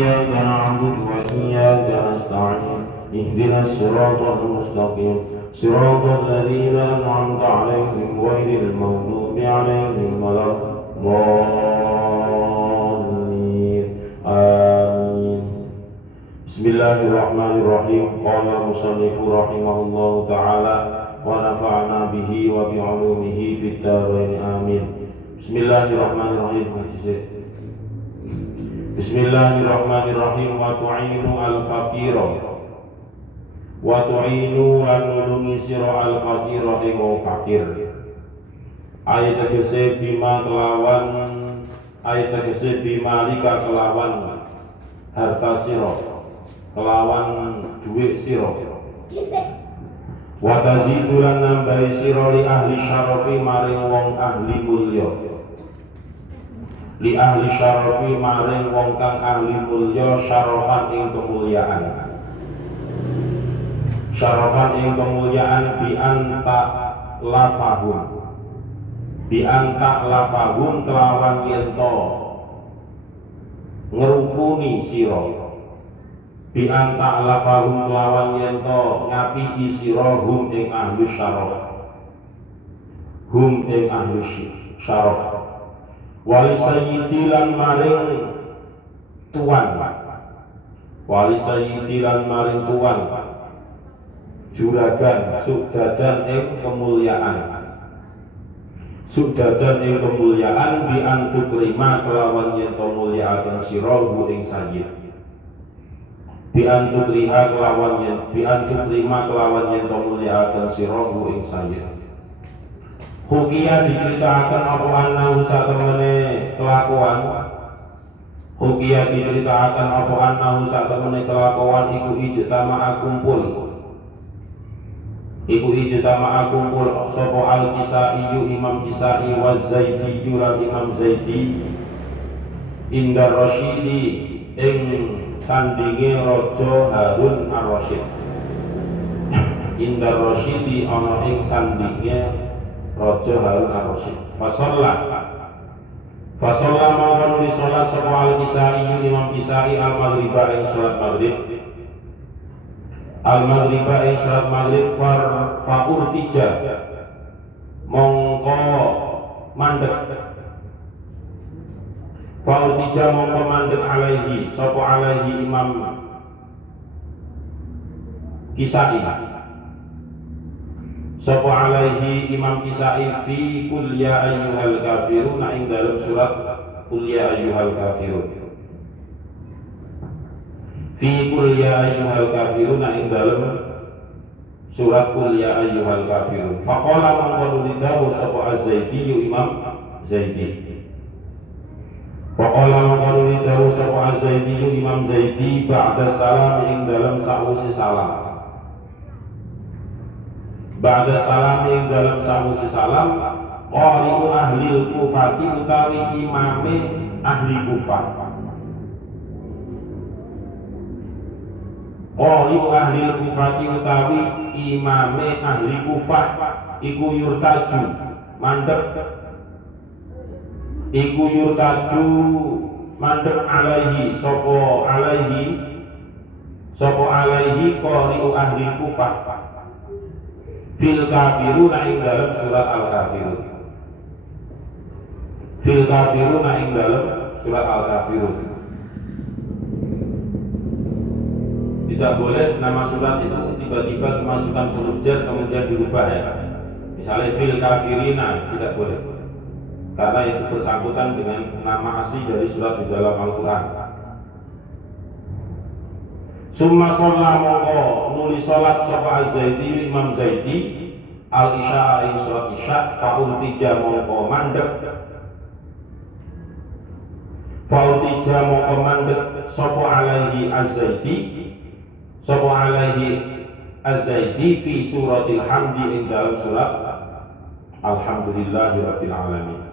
إياك نعبد وإياك نستعين اهدنا الصراط المستقيم صراط الذين أنعمت عليهم غير المغضوب عليهم ولا الضالين آمين. بسم الله الرحمن الرحيم. قال المصنف رحمه الله تعالى ونفعنا به وبعلومه في الدارين آمين. بسم الله الرحمن الرحيم. Bismillahirrahmanirrahim. Wa tu'inu al-faqira wa tu'inu lan nulungi sira al-faqira ing wong fakir. Ayat tegese bima kelawan ayat tegese bima lika kelawan harta sira kelawan duit sira. Wa tazidu lan nambahi sira li ahli syarafi maring wong ahli mulya. Li ahli syarafi maring wong kang ahli mulya syarafan ing kemuliaan. Syarafan ing kemuliaan bi anta lafahum kelawan yento ngerukuni sira. Bi anta lafahum kelawan yento ngapi sira hum ing ahli syaraf. Hum ing ahli syaraf. Wali sayyidi lan maring tuan. Wali sayyidi lan maring tuan. Juragan sugdadan ing kemuliaan. Sugdadan ing kemuliaan bi antukrima kelawan yen to mulyaaken sira hu ing sayyid. Bi antukrima kelawan yen to mulyaaken sira hu ing sayyid. Hukia diceritakan apa annahu satemene kelakuan. Hukia diceritakan apa annahu satemene kelakuan iku ijtama'a kumpul. Iku ijtama'a kumpul sapa al-Kisai Imam Kisai wa Zaidi lan Imam Zaidi Indar Rasyidi ing sandinge Raja Harun Ar-Rasyid. Indar Rasyidi ana ing sandinge Raja Harun Ar-Rasyid. Fasolla mawon li salat sapa al-Kisai Imam Kisai al-Maghriba ing salat maghrib. Al-Maghriba ing salat maghrib fa'urtija mongko mandek. Fa'urtija mongko mandek alaihi sapa alaihi Imam Kisai. Sapa alaihi Imam Kisai fi qul ya ayyuhal kafirun ing dalam surat qul ya ayyuhal kafirun. Fi qul ya ayyuhal kafirun ing dalam surat qul ya ayyuhal kafirun. Faqala man qulu sapa az-Zaidi Imam Zaidi. Faqala man qulu sapa az-Zaidi Imam Zaidi ba'da salam ing dalam sa'usi salam. Ba'da salam yang dalam sawusi salam qari'u ahli Kufati utawi imame ahli Kufah. Qari'u ahli Kufati utawi imame ahli Kufah iku yurtaju mandek. Iku yurtaju mandek alaihi sapa alaihi qari'u ahli Kufah. Fil kafiruna ing dalam surat Al-Kafirun. Fil kafiruna ing dalam surat Al-Kafirun. Tidak boleh nama surat itu tiba-tiba dimasukkan huruf jar kemudian dirubah ya. Misalnya fil kafirina tidak boleh. Karena itu bersangkutan dengan nama asli dari surat di dalam Al-Quran. Summa sholla mongko nuli sholat sapa az-Zaidi Imam Zaidi al-Isya ing sholat Isya fa'ultija mongko mandek. Fa'ultija mongko mandek sapa alaihi az-Zaidi sapa alaihi az-Zaidi fi suratil hamdi ing dalam surat Alhamdulillahi Rabbil Alamin.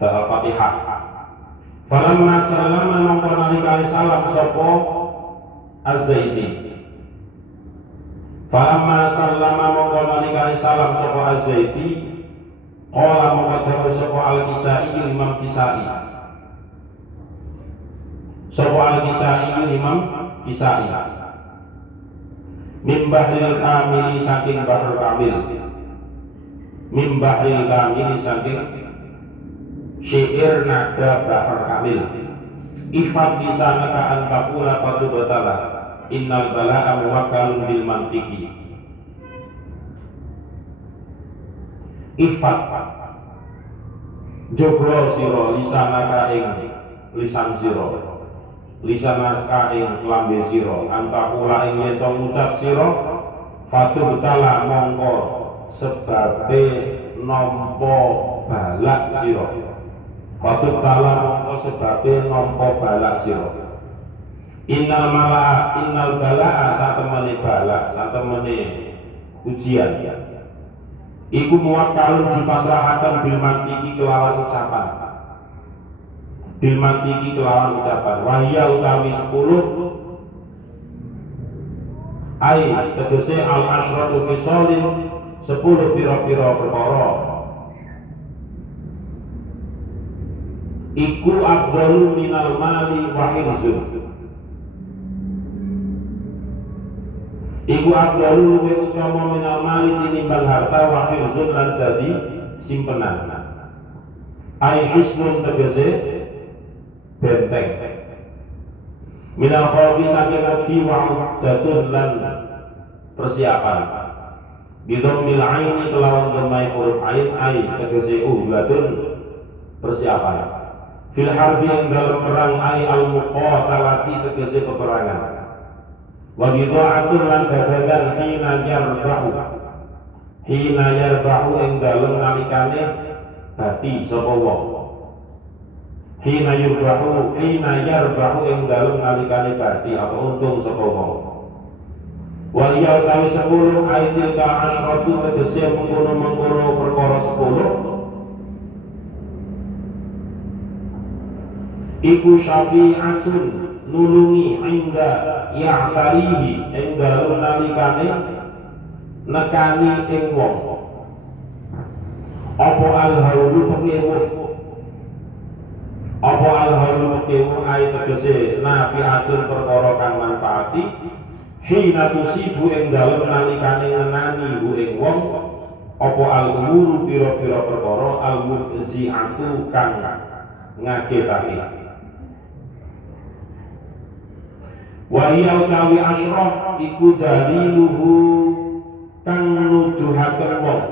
Al-Fatihah. Falamma sallama mongko nalika salam sapa Az-Zaidi. Falamma sallama mongko nalika salam sapa Az-Zaidi qala mongko dawuh sapa Al-Kisai Imam Kisai Sapa al-Kisai Imam Kisai. Min bahril kamili saking bahr kamil. Min bahril kamili saking syair nada bahr kamil. Ifat bisa nakaan kapula fatu batala. Innal bala'a muwakkalun bil mantiki. Ifat joglo sira lisanaka ing lisan sira, lisanaka ing lambe sira, antakula ing yen to ngucap sira, fatu betala mongko sebabe nampa balak sira, fatu betala mongko sebabe nampa balak sira. Innal bala'a satemene balak, satemene ujian iku muwakkalun dipasrahaken bil mantiki kelawan ucapan. Bil mantiki kelawan ucapan. Wahya utawi 10 ai tegese al asyratu fisalin 10 pira-pira perkara. Iku afdalu minal mali wa hirzun. Iku afdalu luwih utama minal mali tinimbang harta wa hirzun lan dadi simpenan. Ai hisnun tegese benteng. Minal khawfi saking wedi wa uddatun lan persiapan. Bidhammil aini kelawan dhamai huruf ain ai tegese uhlatun persiapan. Fil harbi ing dalem perang ai al muqatalati tegese peperangan. Wa bidha'atun lan dagangan hina yarbahu ing dalem nalikane bati sapa wong. Hina yarbahu ing dalem nalikane bati atau untung sapa wong. Wal yautawi 10 aitil ka asyratu tegese mengkono-mengkono perkara 10 iku syafi'atun nulungi inda ya'tarihi ing dalem nalikane nekani ing wong. Apa al-haulu pekewuh. Apa al-haulu pekewuh ai tegese nafi'atun perkara kang manfaati hina tusibu ing dalem nalikane ngenani hu ing wong. Apa al-umuru pira-pira perkara al-mufzi'atu kang ngagetake. Wa hiya utawi asyrah iku daliluhu kang nuduhaken wong.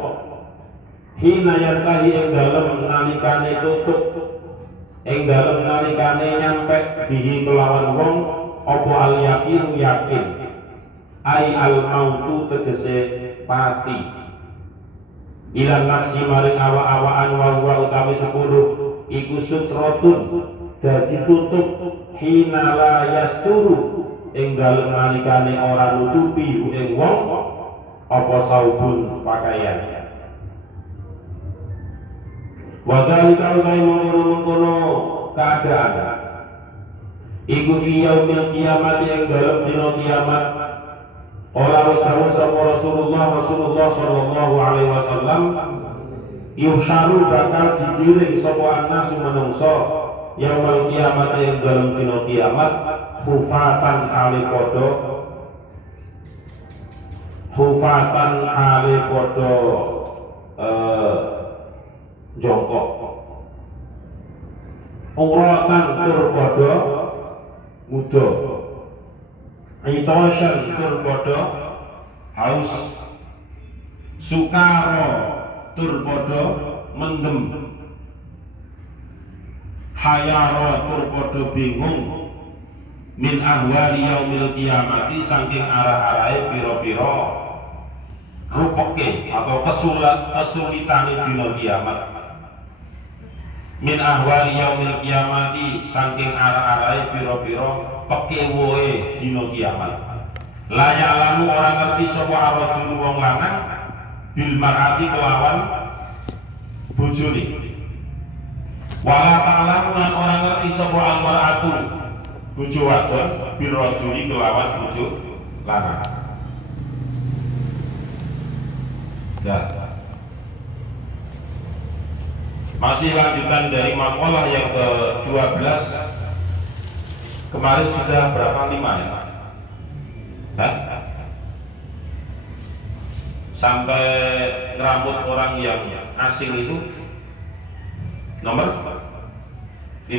Hina yantahi ing dalem nalikane tutup, ing dalem nalikane nyampe bihi kelawan wong apa al yaqinu yakin. Ai al mautu tegese pati. Ila nafsi maring awa-awaan wa huwa utawi 10 iku sutratun dadi tutup hina la yasturu ing dalem nalikane ora nutupi ing wong apa saubun pakaian. Wadhalika utai mengkono-mengkono keadaan iku fi yaumil kiamat ing dalem dina kiamat. Ola wasdawuh sapa Rasulullah sallallahu alaihi wasallam yuhsyaru bakal digiring sapa annasu manungsa yaumil kiamat ing dalem dina kiamat hufatan ali podo jongkok, uratan tur podo muda, itoshan tur podo haus, sukaro tur podo mendem, hayaro tur podo bingung min ahwali yaumil kiamati saking arah-arahe pira-pira rupeke atau kesulitane dina kiamat. Min ahwali yaumil kiamati saking arah-arahe pira-pira pekewuhe dina kiamat. Layak lamu ora ngerti sapa arajul wong lanang bil mar'ati kelawan bojone. Wala ta'lamu lan ora ngerti sapa al mar'atu bojo wadon bil rajuli kelawan bojo lanang. Ya. Masih lanjutan dari makalah yang ke-12 Kemarin sudah berapa? 5 ya? Hah? Sampai ngerambut orang yang asing itu nomor 5.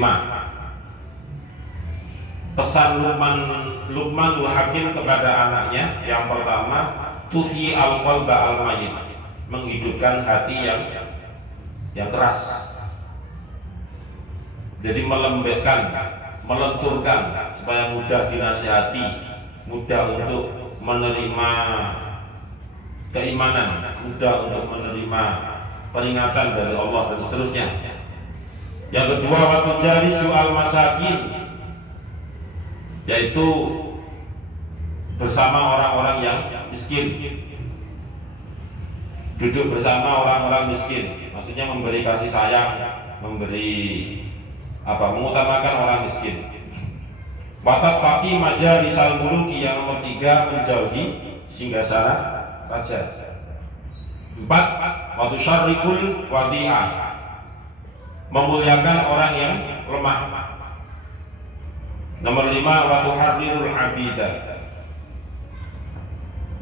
Pesan Luqmanul Hakim kepada anaknya yang pertama, tuhyi al-qalba al-mayyit, menghidupkan hati yang keras. Jadi melembekkan, melenturkan supaya mudah dinasihati, mudah untuk menerima keimanan, mudah untuk menerima peringatan dari Allah dan seterusnya. Yang kedua, waktu jari soal masakin, yaitu bersama orang-orang yang miskin, duduk bersama orang-orang miskin, maksudnya memberi kasih sayang, mengutamakan orang miskin. Watak paki majarisal muluki, yang nomor 3, menjauhi singgasana raja. 4, waktu syariful wadi'ah, memuliakan orang yang lemah. Nomor 5, waktu harirul abidah,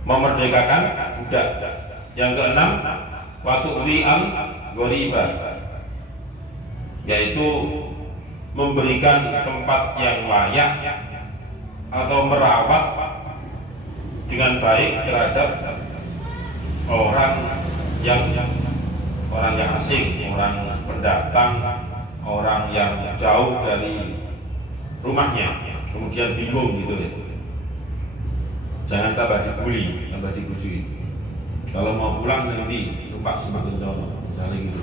memerdekakan budak. Yang ke-6, waktu wi'am ghoribah, yaitu memberikan tempat yang layak atau merawat dengan baik terhadap orang yang asing, orang pendatang, orang yang jauh dari rumahnya, kemudian bingung gitu ya. Jangan tambah dibully, tambah dibujui. Kalau mau pulang nanti lupa semakin jono, misalnya gitu.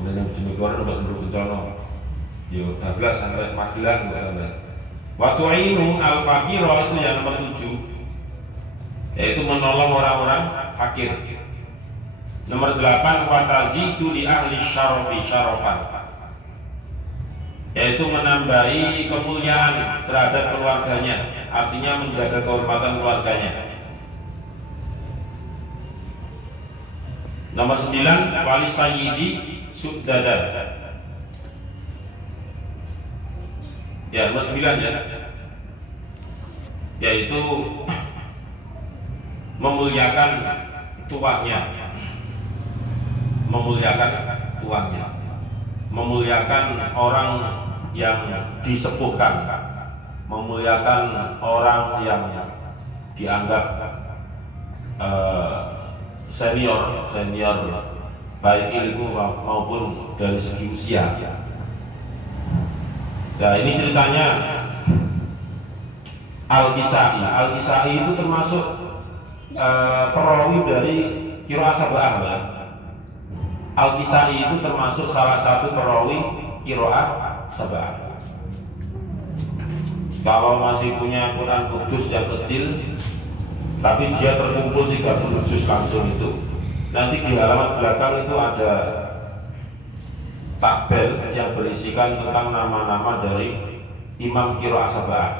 Mulai yang jenis keluar lupa semakin jono. Yo, 12 sampai 14 sampai. Waktu inu al-fakiro, itu yang nomor 7, yaitu menolong orang-orang fakir. Nomor 8, watazidu li ahli syarafi syarafan, yaitu menambahi kemuliaan terhadap keluarganya, artinya menjaga kehormatan keluarganya. Nomor 9, wali sayyidi sudadar. Ya, nomor 9 ya, yaitu memuliakan tuannya, memuliakan orang yang disepuhkan, memuliakan orang yang dianggap senior baik ilmu maupun dari segi usia. Nah, ini ceritanya Al-Kisai itu termasuk perawi dari Qiraah Sab'ah ya. Al-Kisai itu termasuk salah satu perawi Qiraah Sab'ah. Kalau masih punya Quran kudus yang kecil, tapi dia terkumpul 30 juz langsung itu, nanti di halaman belakang itu ada tabel yang berisikan tentang nama-nama dari Imam Qiraah Sab'ah.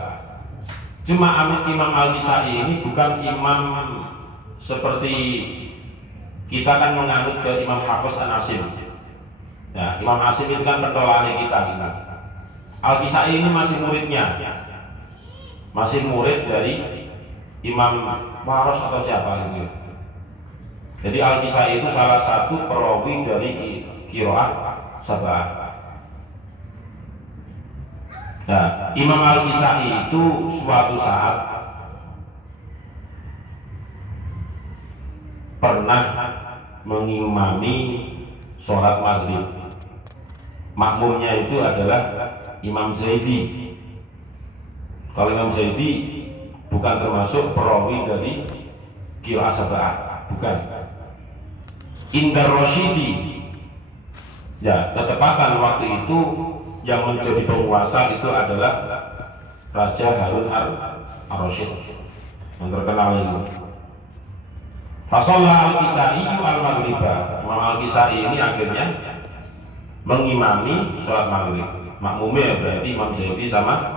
Cuma Imam Al-Kisai ini bukan imam seperti kita kan menganut ke Imam Hafiz An-Asim. Ya, Imam Asim itu kan pentolaan kita. Al-Kisai ini masih muridnya, masih murid dari Imam Maros atau siapa gitu. Jadi Al-Kisai itu salah satu perawi dari Qiraah Sab'ah. Nah, Imam Al-Kisai itu suatu saat pernah mengimami sholat maghrib. Makmumnya itu adalah Imam Zaidi. Kalau Imam Zaidi bukan termasuk perawi dari Qiraah Sab'ah, bukan. Indar Rasyidi, ya, ketepatan waktu itu yang menjadi penguasa itu adalah Raja Harun ar-Rasyid yang terkenal itu. Fasolah Al-Kisai al-Maghribah. Imam Al-Kisai ini akhirnya mengimami sholat maghrib. Makmumnya berarti Imam Zaidi sama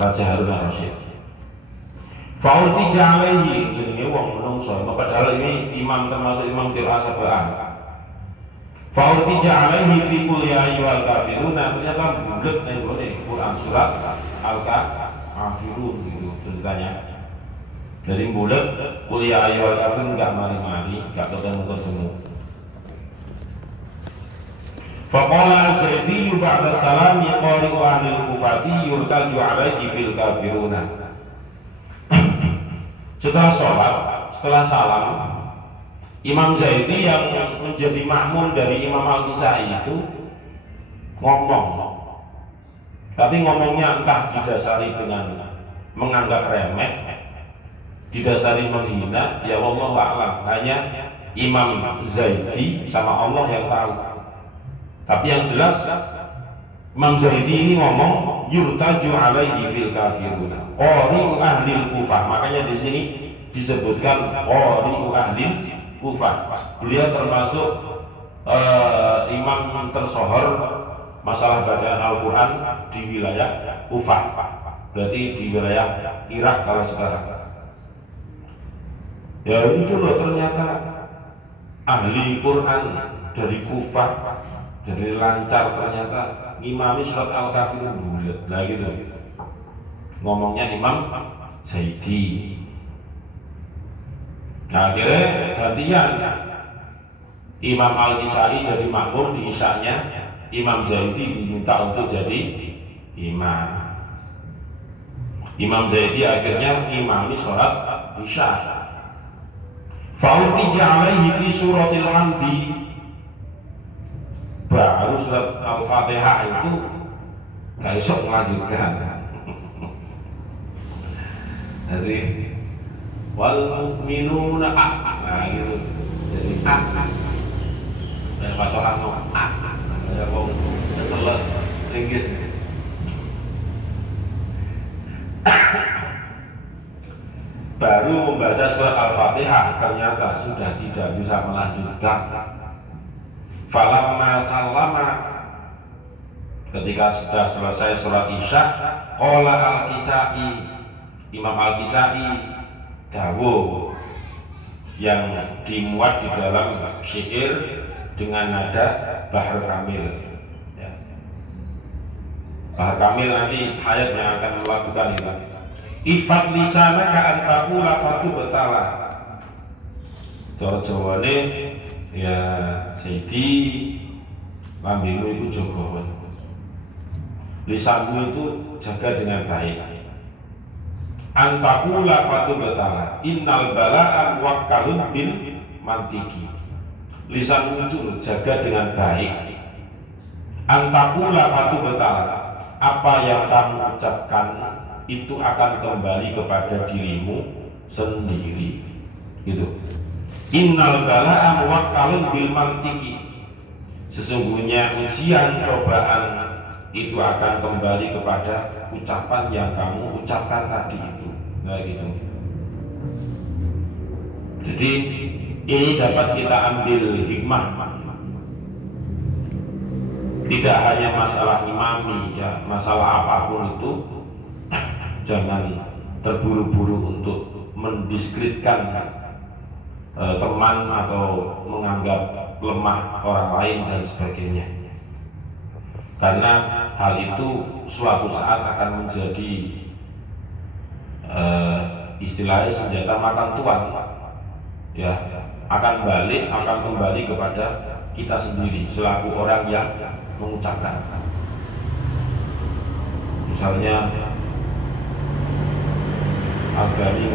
Raja Harun ar-Rasyid. Fa'urti ja'alaihi, jenenge wong menungso, padahal ini imam termasuk Imam Qiraah Sab'ah. Fa'urti ja'alaihi fi qul ya ayyuhal kafirun, ternyata bulet ning gone Quran Quran surat Al-Kafirun gitu ceritanya. Dari bulat kuliah ayat kafirun nggak mari-mari, nggak ketemu. Faqala Zaidi ba'da salami qari'u ahlil kufati yurtaju alaihi fil kafiruna. Setelah sholat, setelah salam, Imam Zaidi yang menjadi makmum dari Imam Al-Kisai itu ngomong, tapi ngomongnya entah didasari dengan menganggap remeh, didasari menghina, ya wallahu a'lam. Hanya Imam Zaidi sama Allah yang tahu. Tapi yang jelas Imam Zaidi ini ngomong yurtaju alaihi fil kafiruna qari'u ahli Kufah. Makanya di sini disebutkan qari'u ahli Kufah. Beliau termasuk imam tersohor masalah bacaan Al-Quran di wilayah Kufah. Berarti di wilayah Irak kalau sekarang. Ya itu loh ternyata ahli Quran dari Kufah, jadi lancar ternyata ngimami surat Al-Kafirun bulat. Nah gitu ngomongnya Imam Zaidi. Nah akhirnya gantian Imam Al-Kisai jadi makmum di isya-nya, Imam Zaidi diminta untuk jadi imam. Imam Zaidi akhirnya ngimami surat isya. Fa'utija alaihi fi suratil Hamdi. Baru surat Al-Fatihah itu gak bisa melanjutkan. Jadi wal mu'minuna nah gitu. Jadi dan pasokan mau ada wong kesel Inggris. Baru membaca surat Al-Fatihah ternyata sudah tidak bisa melanjutkan. Falamma sallama, ketika sudah selesai surat Isya, qala Al-Kisai, Imam Al-Kisai dawuh yang dimuat di dalam syair dengan nada Bahar Kamil ya. Bahar Kamil nanti ayat yang akan melakukan itu. Ifat lisanaka an taqula fatu betala. Jawane ya Zaidi lambemu itu jogo. Lisanmu itu jaga dengan baik. Antakula fatu betala. Innal bala'an wakkalun bil mantiki. Lisanmu itu jaga dengan baik. Antakula fatu betala. Apa yang kamu ucapkan itu akan kembali kepada dirimu sendiri. Gitu. Innal bala'an wakkalun bil mantiki. Sesungguhnya ujian cobaan itu akan kembali kepada ucapan yang kamu ucapkan tadi itu. Nah gitu. Jadi ini dapat kita ambil hikmah. Tidak hanya masalah imami ya, masalah apapun itu jangan terburu-buru untuk mendiskreditkan teman atau menganggap lemah orang lain dan sebagainya. Karena hal itu suatu saat akan menjadi istilahnya senjata makan tuan, ya akan kembali kepada kita sendiri selaku orang yang mengucapkan. Misalnya Albani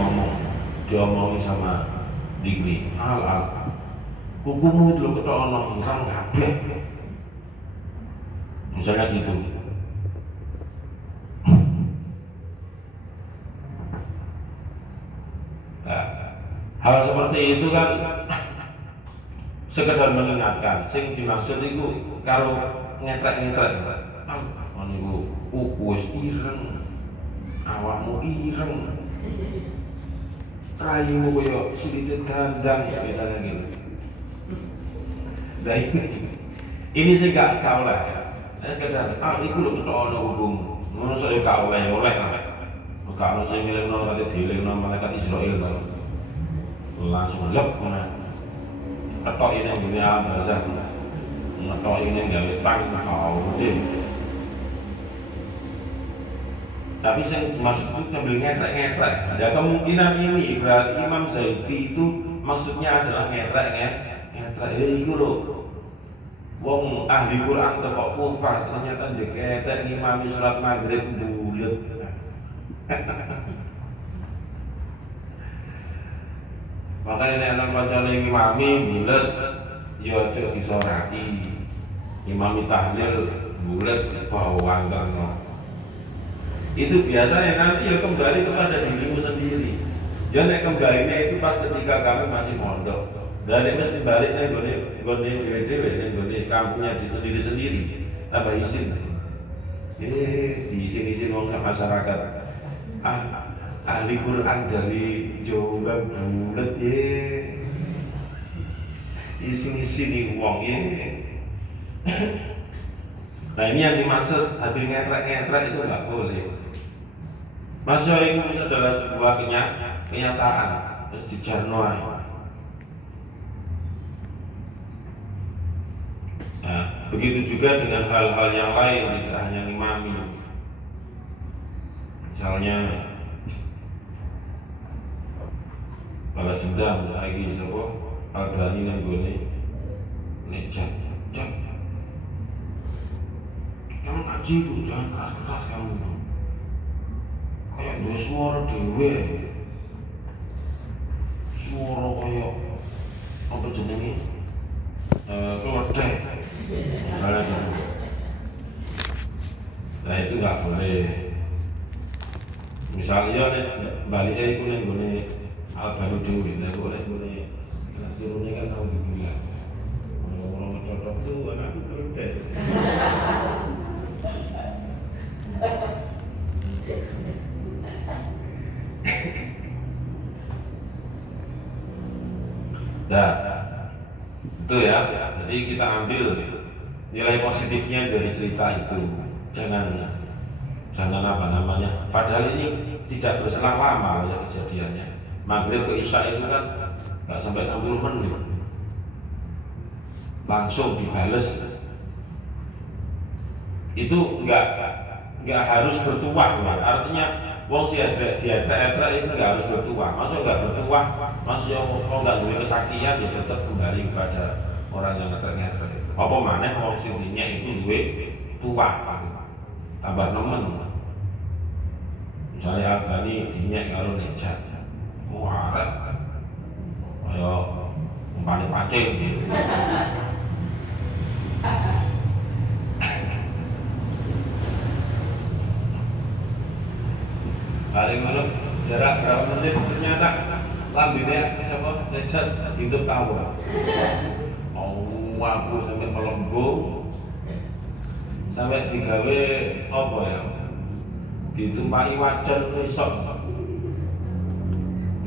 diomongin sama Digri, kukumu itu lo ketono musang kabeh. Misalnya gitu. Nah, hal seperti itu kan sekedar mengingatkan. Sing dimaksud itu karo ngetrek-ngetrek. Niku wis ireng, awakmu ireng, rayumu koyo silite gandang misalnya gitu. Nah ini sih gak oleh. Sekedar iku lho ketono hukum. Ngono saya gak oleh lah. Gak ono sing ngelingno kate dielingno malaikat Israil to. Langsung lep ngono. Ketok ini ngene alam barzah. Ketok ini gawe tang kau gede. Tapi yang dimaksud itu sambil ngetrek-ngetrek. Ada kemungkinan ini berarti Imam Zaidi itu maksudnya adalah ngetrek. Itu loh. Wong ahli Quran teko Kufah ternyata jeketek ngimami surat Maghrib bulet. Makanya nek ana kancane ngimami bulet ya aja disorati. Imami tahlil bulet bawang terno. Itu biasanya nanti ya kembali kepada dirimu sendiri. Ya nek kembalinya itu pas ketika kamu masih mondok. Dan mesti balik nih gue dewe-dewe nih kampungnya diri sendiri tambah izin. Diizin-izin orang masyarakat. Ahli Quran dari Jawa bulet izin-izin nih wong Nah ini yang dimaksud hadir ngetrek itu nggak boleh. Masya itu adalah sebuah kenyataan terus dijarnoai. Nah, begitu juga dengan hal-hal yang lain, tidak hanya ngimami. Misalnya balas dendam lagi sapa Albani nang gone nek jam. Kamu ngaji itu jangan keras-keras kamu. Kayak dua suara dewe. Suara kayak apa jenenge? Keledai. Nah itu nggak boleh. Misalnya baliknya itu nih gue baru dulu, nah boleh turunnya kan tahu dibilang. Orang cocok tuh anakku keledai. Nah, itu ya. Jadi kita ambil nilai positifnya dari cerita itu. Jangan apa namanya. Padahal ini tidak berselang lama ya kejadiannya. Maghrib ke Isya itu kan nggak sampai 60 menit. Langsung dibales. Itu nggak harus bertuah, artinya wong si diadra itu nggak harus bertuah. Maksud nggak bertuah, maksudnya kalau nggak punya kesaktian ya tetap kembali kepada orang yang ngetrek. Apa maneh wong sintinya itu duwe tua, tambah nemen. Misalnya Albani dinyak karo nejat, muarep, kaya umpane pacing gitu. Paling menurut jarak berapa menit ternyata lambinnya siapa nejat hidup tahu. Aku sampai melembung sampai digawe apa ya? Ditumpai wajan besok.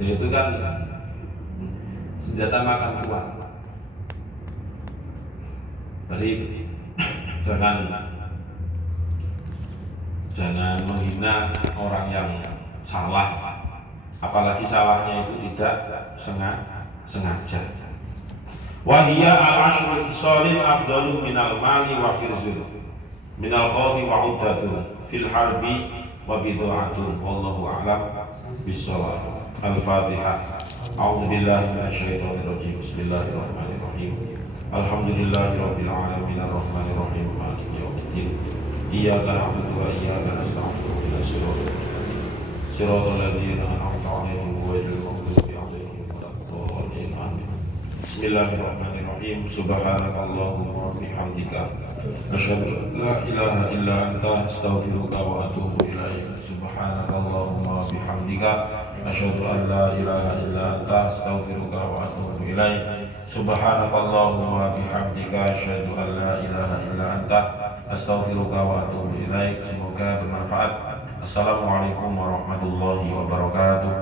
Ya itu kan senjata makan tuan. Jadi jangan menghina orang yang salah, apalagi salahnya itu tidak sengaja. Wahia al-ashrul khisalin afdalu minal mali wa khirzun minal khawfi wa uddatun fil harbi wa bidu'atun wallahu a'lam bissawab. Al-Fatihah. A'udzu billahi minasyaitonir rajim. Bismillahirrahmanirrahim. Alhamdulillahirabbil alamin arrahmanir rahim maliki yaumiddin. Iyyaka na'budu wa iyyaka nasta'in ihdinas siratal ladzina an'amta 'alaihim ghairil maghdubi 'alaihim waladdallin. Amin. Bismillahirrahmanirrahim. Subhanakallahumma wa bihamdika asyhadu an la ilaha illa anta astaghfiruka wa atubu ilaik. Subhanakallahumma wa bihamdika asyhadu an la ilaha illa anta astaghfiruka wa atubu ilaik. Subhanakallahumma wa bihamdika asyhadu an la ilaha illa anta astaghfiruka wa atubu ilaik. Semoga bermanfaat. Assalamualaikum warahmatullahi wabarakatuh.